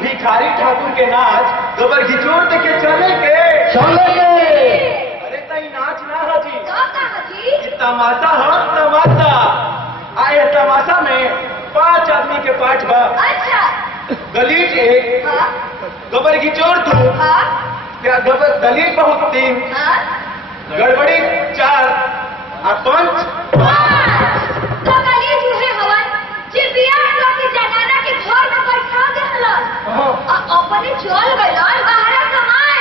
भिखारी ठाकुर के नाच गोबर घिचोड़ के चले के अरे तई नाच ना हाजी तमाशा हाँ तमाशा आए तमाशा में 5 आदमी के पाठ बा। अच्छा गलीच एक गोबर घिचोड़ 2 क्या गोबर गलीच बहुत 3 गड़बड़ी 4 और 5 अपने चल गइलन बाहर कमाए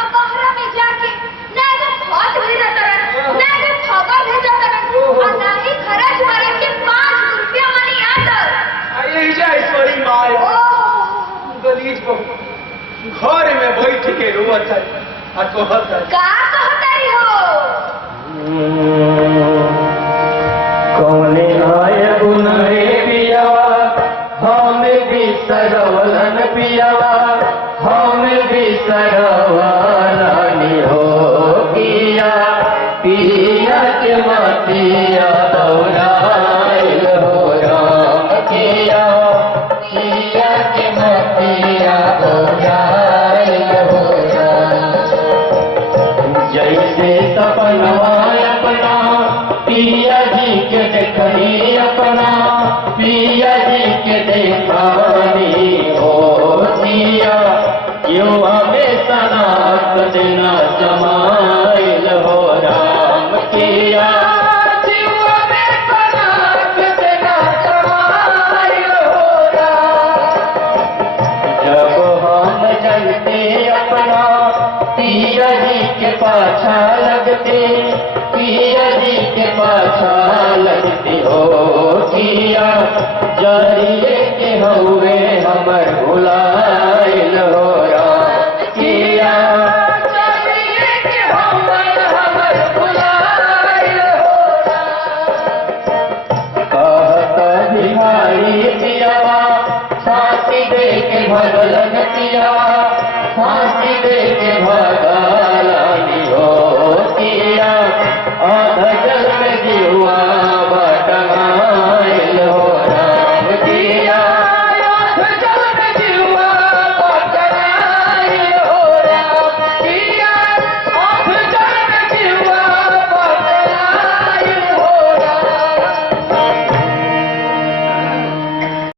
अब बाहर में जाके ना तो खत भेजता रह ना तो खबर भेजता रह और ना ही खर्च मारे के 5 रुपया मनी आता यही जा ईश्वरी माय गलीज को घर में बैठ के रोवत है और कहत है का कहतरी हो कौने आया पिया जी के देखनी अपना पिया जी के देखनी हो दिया क्यों हमेशा नाथ देना जमाइल हो राम किया क्यों हमेशा नाथ देना जमाइल हो राम। जब हम चलते अपना पिया जी के पाछा लगते पिया जी के पाछा लगते हो किया जरिए के हुए हमर भुलाइल हो